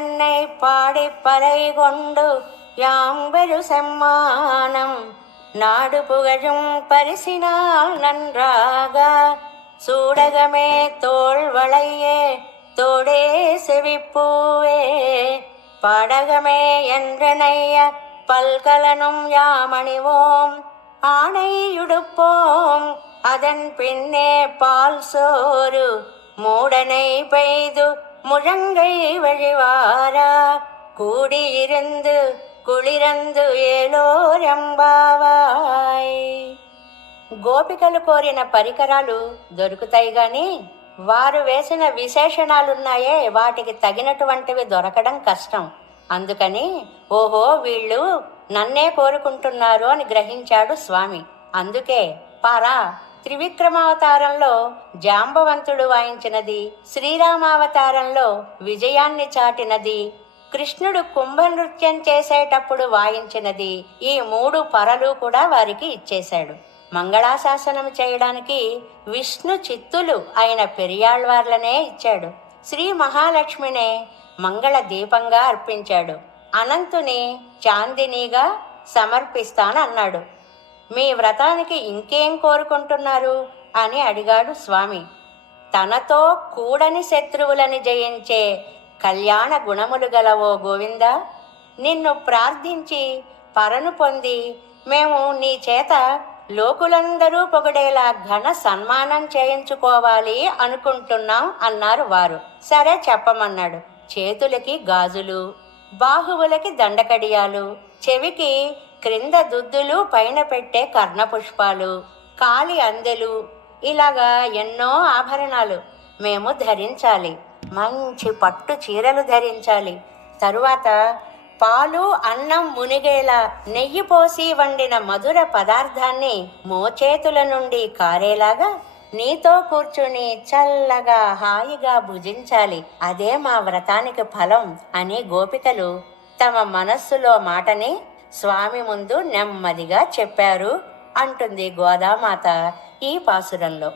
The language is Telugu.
தன்னை பாடிப்பறை கொண்டு யாம்பெரு செம்மானம் நாடு புகழும் பரிசினால் நன்றாக சூடகமே தோள் வளையே தோடே செவிப்பூவே பாடகமே என்றனைய பல்கலனும் யாமணிவோம் ஆணையுடுப்போம் அதன் பின்னே பால் சோறு மூடனை பெய்து முழங்கை வழிவாரா కూడియిరందు కుళిరందు ఏలోరంబావాయ్. గోపికలు కోరిన పరికరాలు దొరుకుతాయి గాని వారు వేసిన విశేషణాలున్నాయే వాటికి తగినటువంటివి దొరకడం కష్టం. అందుకని ఓహో వీళ్ళు నన్నే కోరుకుంటున్నారు అని గ్రహించాడు స్వామి. అందుకే పారా త్రివిక్రమావతారంలో జాంబవంతుడు వాయించినది, శ్రీరామావతారంలో విజయాన్ని చాటినది, కృష్ణుడు కుంభనృత్యం చేసేటప్పుడు వాయించినది, ఈ 3 పరలు కూడా వారికి ఇచ్చేశాడు. మంగళాశాసనం చేయడానికి విష్ణు చిత్తులు అయిన పెరియాళ్వార్లనే ఇచ్చాడు. శ్రీ మహాలక్ష్మినే మంగళ దీపంగా అర్పించాడు. అనంతుని చాందినిగా సమర్పిస్తానన్నాడు. మీ వ్రతానికి ఇంకేం కోరుకుంటున్నారు అని అడిగాడు స్వామి. తనతో కూడని శత్రువులని జయించే కళ్యాణ గుణములు గలవో గోవింద, నిన్ను ప్రార్థించి పరను పొంది మేము నీ చేత లోకులందరూ పొగిడేలా ఘన సన్మానం చేయించుకోవాలి అనుకుంటున్నాం అన్నారు వారు. సరే చెప్పమన్నాడు. చేతులకి గాజులు, బాహువులకి దండకడియాలు, చెవికి క్రింద దుద్దులు, పైన పెట్టే కర్ణపుష్పాలు, కాలి అందెలు, ఇలాగా ఎన్నో ఆభరణాలు మేము ధరించాలి. మంచి పట్టు చీరలు ధరించాలి. తరువాత పాలు అన్నం మునిగేలా నెయ్యి పోసి వండిన మధుర పదార్థాన్ని మోచేతుల నుండి కారేలాగా నీతో కూర్చుని చల్లగా హాయిగా భుజించాలి. అదే మా వ్రతానికి ఫలం అని గోపికలు తమ మనస్సులో మాటని స్వామి ముందు నెమ్మదిగా చెప్పారు అంటుంది గోదామాత ఈ పాసురంలో.